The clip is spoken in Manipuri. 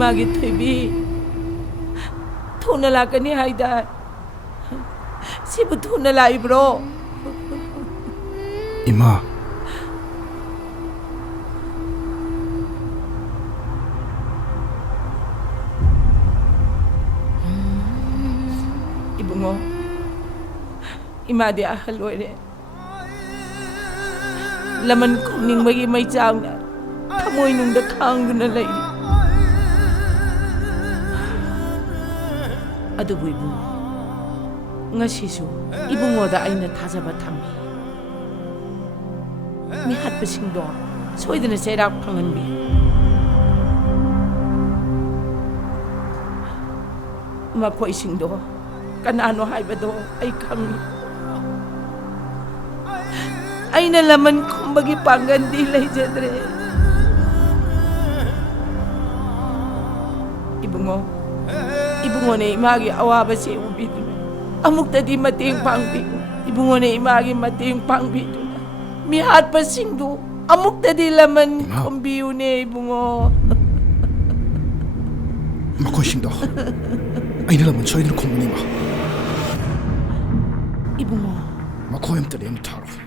이마기 퇴비 토날라까니 하이다 시부 토날라 이브로 이마 이붕어 이마디 아할로이레 laman kuning bagi may chang na tamoy nung dakhang na lay ado buibu nga sisu ibung oda ay natasaba tami mi hat pasing do soy na serak pangan bi makoy sing do kanano hay ba do ay kami ay nalaman kong bagi panggandilay dyan rin. Ibungo na imagi awaba siya ubito na. Amok tadi mating pangpito. Ibungo na imagi mating pangpito na. Mihat pa singdo. Amok tadi laman kong biyo na ibungo. makoy singdo. Ay nalaman soy na kong manima. Ibungo. Makoy am tali am taro.